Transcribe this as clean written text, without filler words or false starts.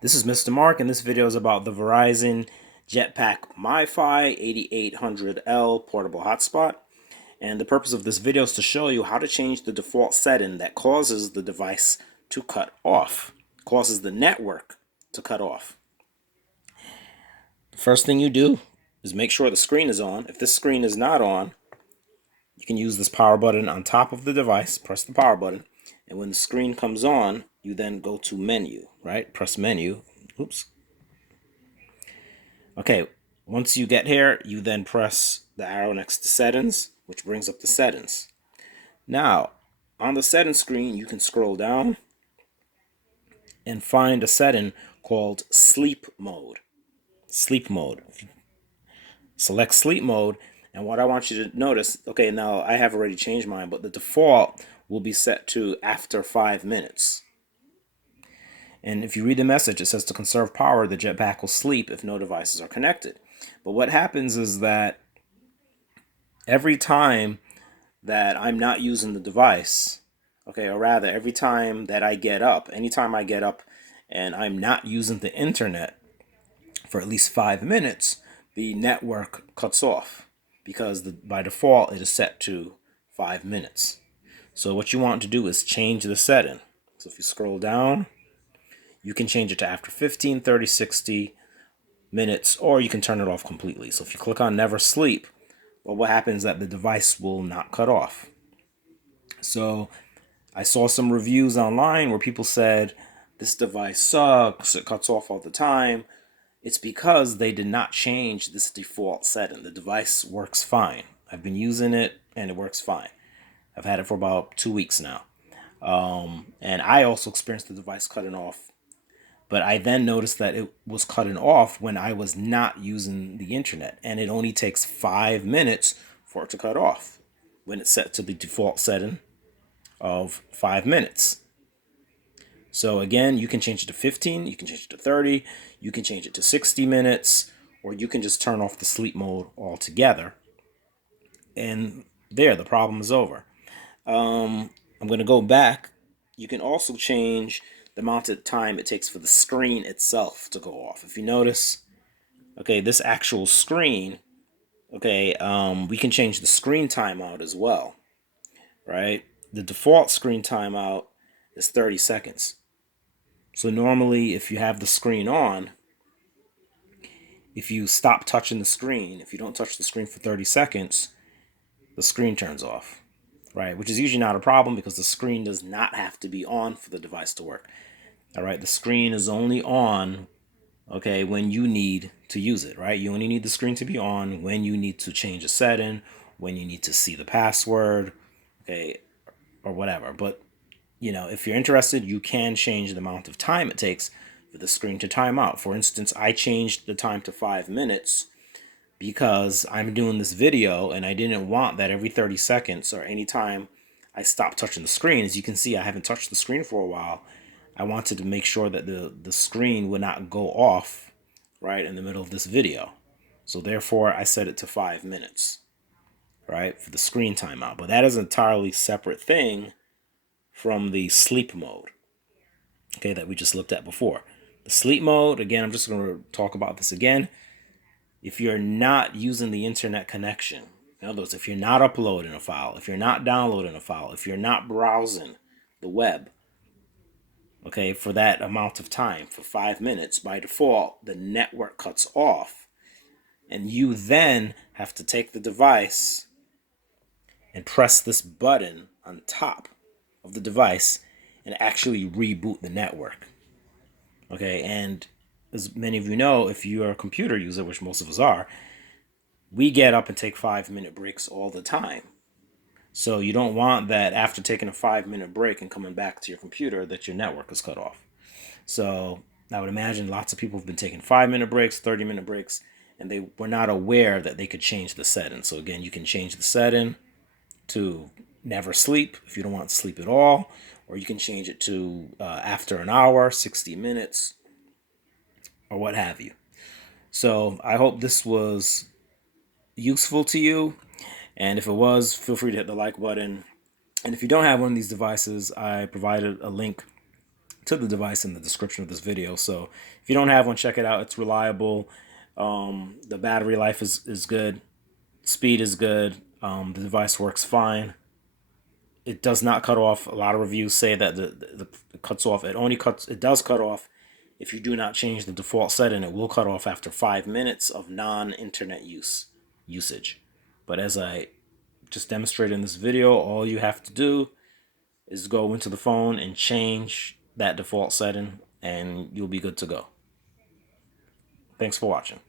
This is Mr. Mark, and this video is about the Verizon Jetpack MiFi 8800L portable hotspot. And the purpose of this video is to show you how to change the default setting that causes the device to cut off, causes the network to cut off. The first thing you do is make sure the screen is on. If this screen is not on, you can use this power button on top of the device, press the power button, and when the screen comes on, you then go to menu, right? Press menu. Oops. Okay, once you get here, you then press the arrow next to settings, which brings up the settings. Now, on the settings screen, you can scroll down and find a setting called sleep mode. Sleep mode. Select sleep mode, and what I want you to notice, okay, now I have already changed mine, but the default will be set to after 5 minutes. And if you read the message, it says to conserve power, the jetpack will sleep if no devices are connected. But what happens is that every time that I'm not using the device, okay, or rather every time that I get up, anytime I get up and I'm not using the internet for at least 5 minutes, the network cuts off because by default it is set to 5 minutes. So what you want to do is change the setting. So if you scroll down, you can change it to after 15, 30, 60 minutes, or you can turn it off completely. So if you click on never sleep, well, what happens is that the device will not cut off. So I saw some reviews online where people said this device sucks, it cuts off all the time. It's because they did not change this default setting. The device works fine. I've been using it and it works fine. I've had it for about 2 weeks now. And I also experienced the device cutting off, but I then noticed that it was cutting off when I was not using the internet, and it only takes 5 minutes for it to cut off when it's set to the default setting of 5 minutes. So again, you can change it to 15, you can change it to 30, you can change it to 60 minutes, or you can just turn off the sleep mode altogether. And there, the problem is over. I'm going to go back. You can also change the amount of time it takes for the screen itself to go off. If you notice, okay, this actual screen, okay, we can change the screen timeout as well, right? The default screen timeout is 30 seconds. So normally, if you have the screen on, if you stop touching the screen, if you don't touch the screen for 30 seconds, the screen turns off, right? Which is usually not a problem because the screen does not have to be on for the device to work. All right, the screen is only on, okay, when you need to use it, right? You only need the screen to be on when you need to change a setting, when you need to see the password, okay, or whatever. But, if you're interested, you can change the amount of time it takes for the screen to time out. For instance, I changed the time to 5 minutes because I'm doing this video and I didn't want that every 30 seconds or anytime I stop touching the screen. As you can see, I haven't touched the screen for a while. I wanted to make sure that the screen would not go off right in the middle of this video. So therefore, I set it to 5 minutes, right, for the screen timeout. But that is an entirely separate thing from the sleep mode, okay, that we just looked at before. The sleep mode, again, I'm just going to talk about this again. If you're not using the internet connection, in other words, if you're not uploading a file, if you're not downloading a file, if you're not browsing the web, okay, for that amount of time, for 5 minutes, by default, the network cuts off. And you then have to take the device and press this button on top of the device and actually reboot the network. Okay, and as many of you know, if you're a computer user, which most of us are, we get up and take 5-minute breaks all the time. So you don't want that after taking a 5-minute break and coming back to your computer that your network is cut off. So I would imagine lots of people have been taking 5-minute breaks, 30-minute breaks, and they were not aware that they could change the setting. So again, you can change the setting to never sleep if you don't want to sleep at all, or you can change it to after an hour, 60 minutes, or what have you. So I hope this was useful to you. And if it was, feel free to hit the like button. And if you don't have one of these devices, I provided a link to the device in the description of this video. So if you don't have one, check it out. It's reliable. The battery life is good. Speed is good. The device works fine. It does not cut off. A lot of reviews say that it cuts off. It does cut off if you do not change the default setting. It will cut off after 5 minutes of non-internet usage. But as I just demonstrated in this video, all you have to do is go into the phone and change that default setting, and you'll be good to go. Thanks for watching.